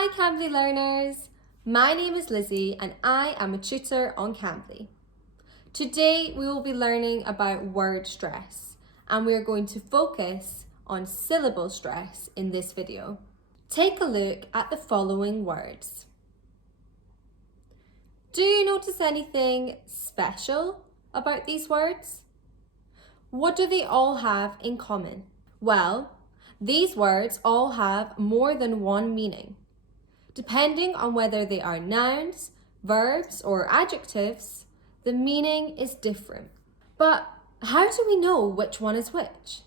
Hi Cambly learners! My name is Lizzie and I am a tutor on Cambly. Today we will be learning about word stress and we are going to focus on syllable stress in this video. Take a look at the following words. Do you notice anything special about these words? What do they all have in common? Well, these words all have more than one meaning. Depending on whether they are nouns, verbs, or adjectives, the meaning is different. But how do we know which one is which?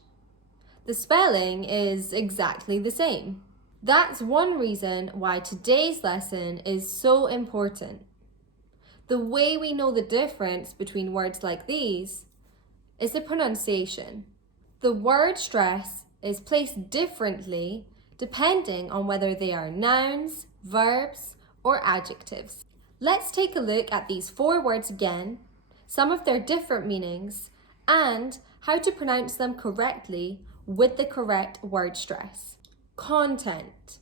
The spelling is exactly the same. That's one reason why today's lesson is so important. The way we know the difference between words like these is the pronunciation. The word stress is placed differently depending on whether they are nouns, verbs, or adjectives. Let's take a look at these 4 words again, some of their different meanings, and how to pronounce them correctly with the correct word stress. Content.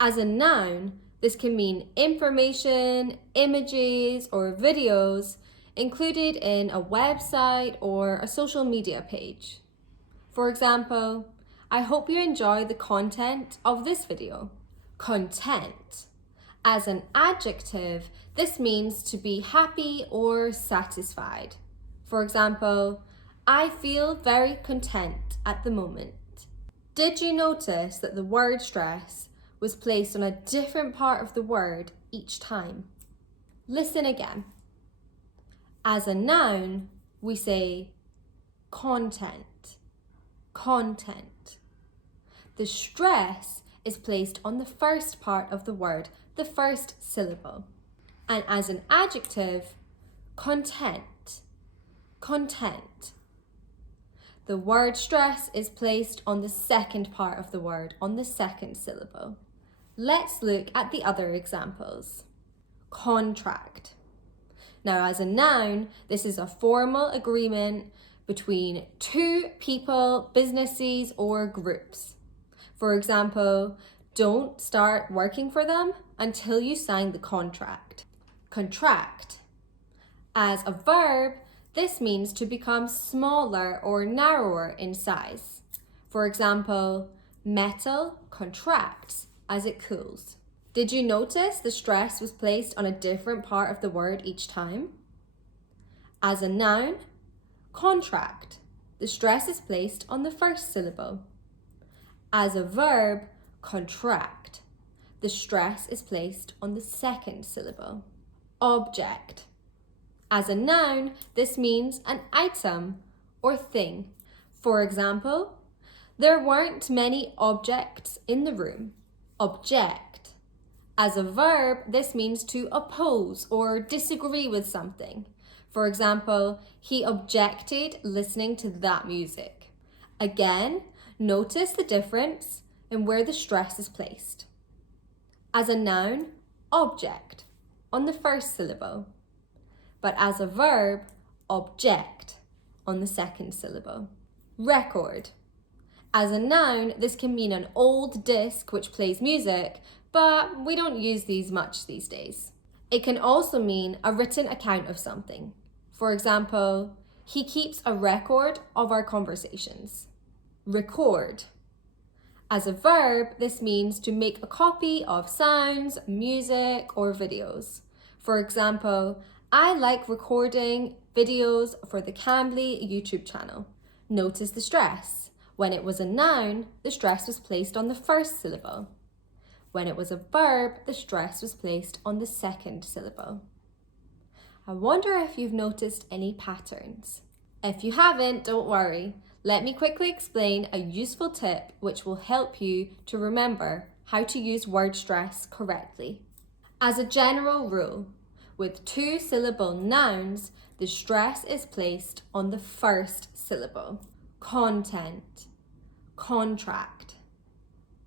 As a noun, this can mean information, images, or videos included in a website or a social media page. For example, I hope you enjoy the content of this video. Content. As an adjective, this means to be happy or satisfied. For example, I feel very content at the moment. Did you notice that the word stress was placed on a different part of the word each time? Listen again. As a noun, we say content, content. The stress is placed on the first part of the word, the first syllable. And as an adjective, content, content. The word stress is placed on the second part of the word, on the second syllable. Let's look at the other examples. Contract. Now, as a noun, this is a formal agreement between 2 people, businesses, or groups. For example, don't start working for them until you sign the contract. Contract. As a verb, this means to become smaller or narrower in size. For example, metal contracts as it cools. Did you notice the stress was placed on a different part of the word each time? As a noun, contract. The stress is placed on the first syllable. As a verb, contract. The stress is placed on the second syllable. Object. As a noun, this means an item or thing. For example, there weren't many objects in the room. Object. As a verb, this means to oppose or disagree with something. For example, he objected listening to that music. Again, notice the difference in where the stress is placed. As a noun, object, on the first syllable. But as a verb, object, on the second syllable. Record. As a noun, this can mean an old disc which plays music, but we don't use these much these days. It can also mean a written account of something. For example, he keeps a record of our conversations. Record. As a verb, this means to make a copy of sounds, music, or videos. For example, I like recording videos for the Cambly YouTube channel. Notice the stress. When it was a noun, the stress was placed on the first syllable. When it was a verb, the stress was placed on the second syllable. I wonder if you've noticed any patterns. If you haven't, don't worry. Let me quickly explain a useful tip which will help you to remember how to use word stress correctly. As a general rule, with 2-syllable nouns, the stress is placed on the first syllable. Content, contract,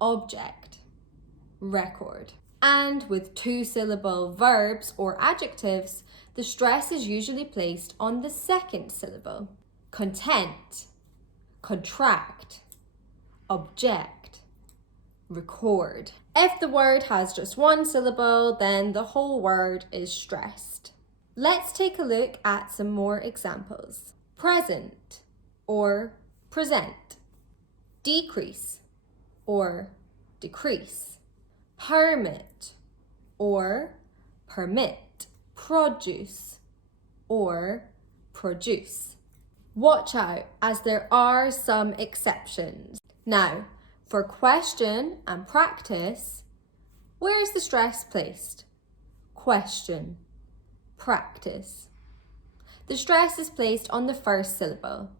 object, record. And with 2-syllable verbs or adjectives, the stress is usually placed on the second syllable. Content, contract, object, record. If the word has just one syllable, then the whole word is stressed. Let's take a look at some more examples. Present or present. Decrease or decrease. Permit or permit. Produce or produce. Watch out, as there are some exceptions. Now, for question and practice, where is the stress placed? Question, practice. The stress is placed on the first syllable.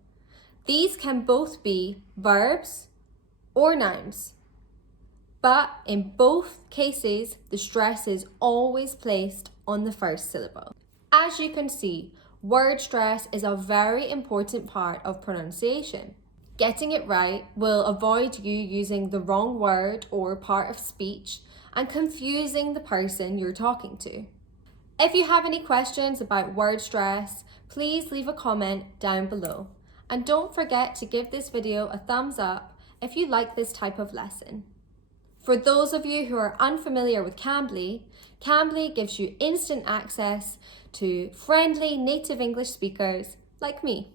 These can both be verbs or nouns, but in both cases, the stress is always placed on the first syllable. As you can see, word stress is a very important part of pronunciation. Getting it right will avoid you using the wrong word or part of speech and confusing the person you're talking to. If you have any questions about word stress, please leave a comment down below. And don't forget to give this video a thumbs up if you like this type of lesson. For those of you who are unfamiliar with Cambly, Cambly gives you instant access to friendly native English speakers like me.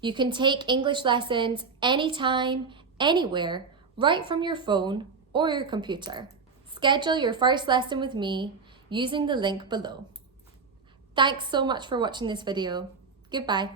You can take English lessons anytime, anywhere, right from your phone or your computer. Schedule your first lesson with me using the link below. Thanks so much for watching this video. Goodbye.